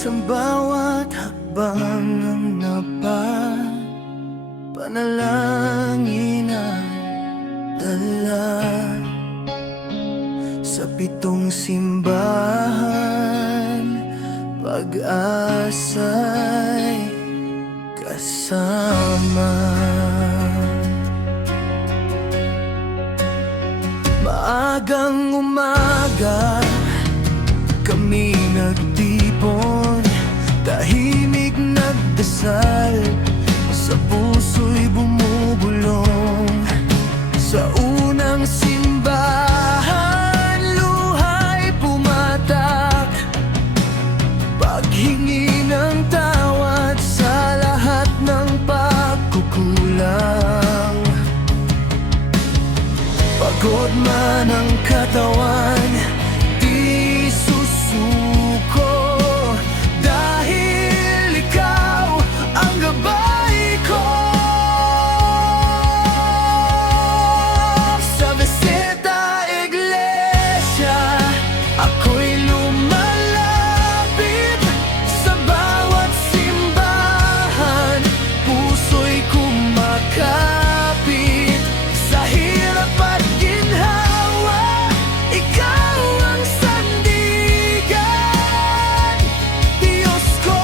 Sa bawat hakbang ng panalangin ang dala. Sa 7 simbahan, pag-asa'y kasama. Maagang umaga, kami nagtipon, tahimik nagdasal, sa puso'y bumubulong. Sa unang simbahan, luha'y pumatak, paghingi ng tawad sa lahat ng pagkukulang. Pagod man ang katawan, di susuko, dahil ikaw ang gabay ko. Sa Beseta Iglesia, ako'y lumalapit. Sa bawat simbahan, puso'y kumakapit. Sa hirap at ginhawa, ikaw ang sandigan. Diyos ko,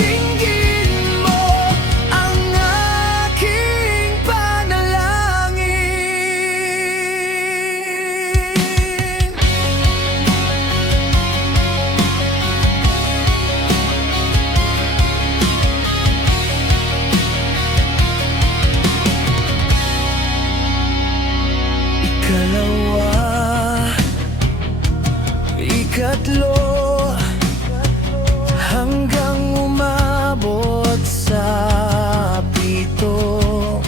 dinggin mo ang aking panalangin. Ikalawa, ikatlo, hanggang umabot sa 7.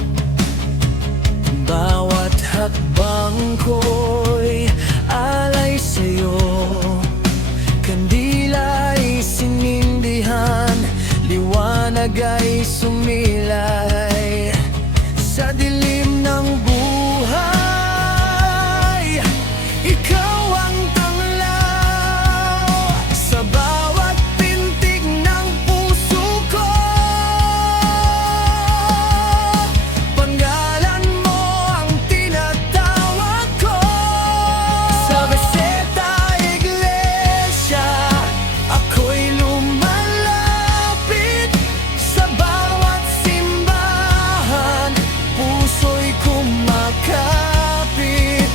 Bawat hakbang ko'y alay sa'yo, kandila'y sinindihan, liwanag ay sumilay sa dilim ng buhay. Ikaw ang tanglaw sa bawat pintig ng puso ko. Panggalan mo ang tinatawag ko. Sa Beseta Iglesia, ako'y lumalapit. Sa bawat simbahan, puso'y kumakapit.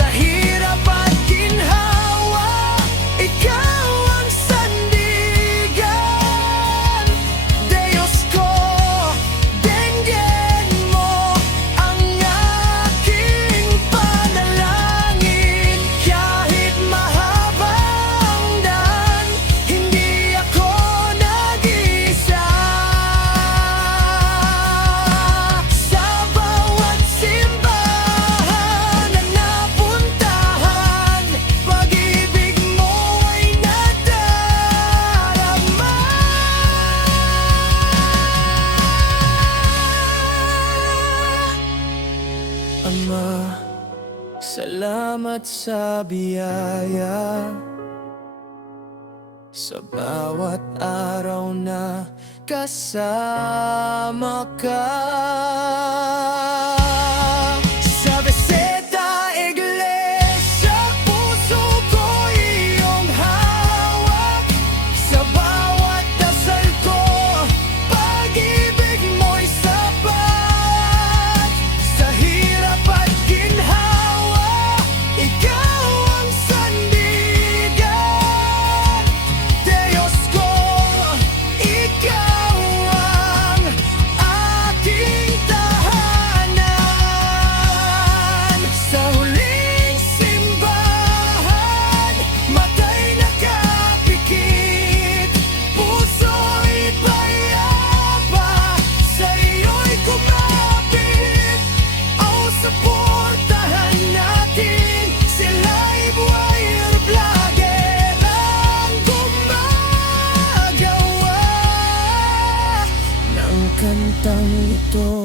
Sa hirap at ginhawa, ikaw ang sandigan. Diyos ko, dinggin mo ang aking panalangin. Kahit mahaba ang daan, hindi ako nag-iisa. Sa bawat simbahan na napuntahan, pag-ibig mo ay nadarama. Ama, salamat sa biyaya, sa bawat araw na kasama ka. Sa Beseta Iglesia, puso ko iyong hawak. Sa bawat dasal ko, pag-ibig mo'y sapat. Sa hirap at ginhawa, ikaw ang sandigan. Diyos ko, ikaw ang aking tahanan. Sa huling simbahan, mata'y nakapikit, puso'y payapa, sa iyo'y kumapit. O suportahan natin, sila'y buhayer vlogger ang gumagawa ng kantang ito.